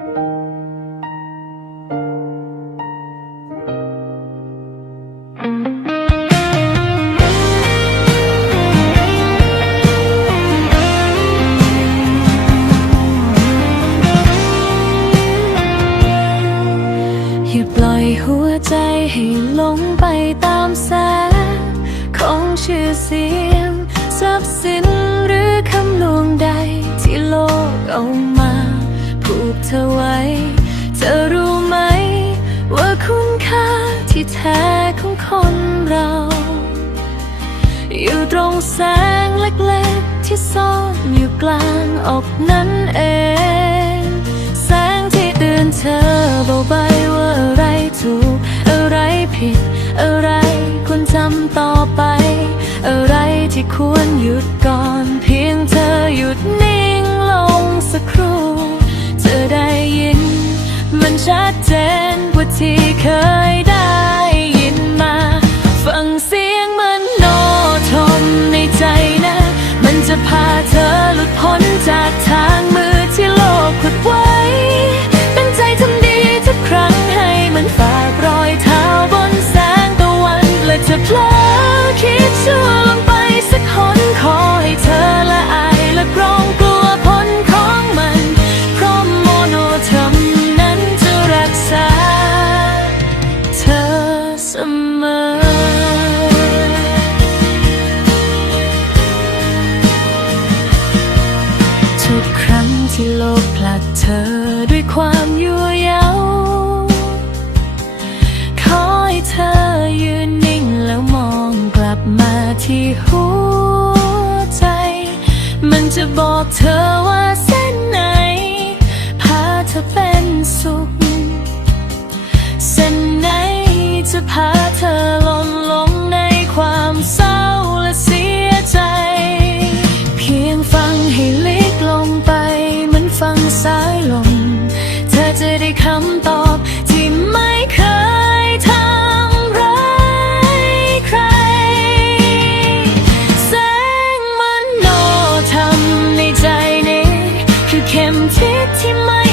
อย่าปล่อยหัวใจให้หลงไปตามแสงของชื่อเสียง ที่แท้ของคนเรา อยู่ตรงแสงเล็กๆ ที่ซ่อนอยู่กลางอกนั้นเอง แสงที่เตือนเธอเอาไปว่าอะไรถูก อะไรผิด อะไรควรทำต่อไป อะไรที่ควรหยุดก่อน เพียงเธอหยุดนิ่งลงสักครู่ เธอได้ยิน มันชัดเจนกว่าที่เคย พ้นจากทางมือที่โลกขุดไว้ เป็นใจทำดีทุกครั้งให้มันฝากรอยเท้าบนแสงตะวันและจะพล ที่โลกผลักเธอด้วยความยั่วยาขอให้เธอยืนนิ่งแล้วมองกลับมาที่หัวใจ มันจะบอกเธอว่า เข็มทิศที่ไม่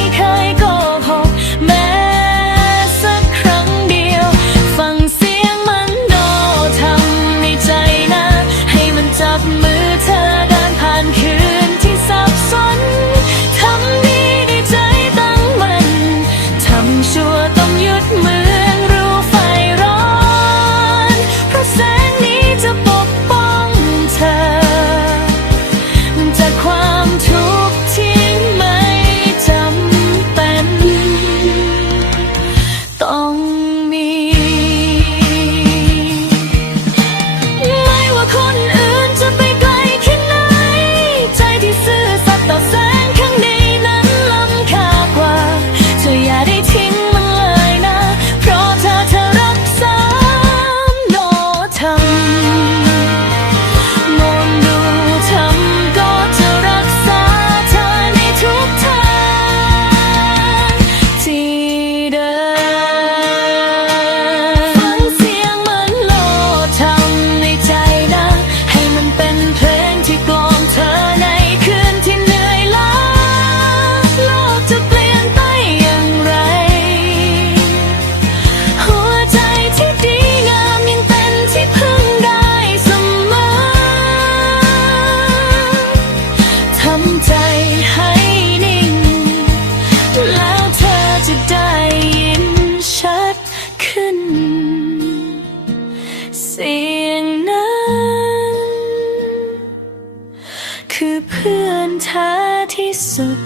เพื่อนแท้ที่สุด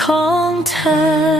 ของเธอ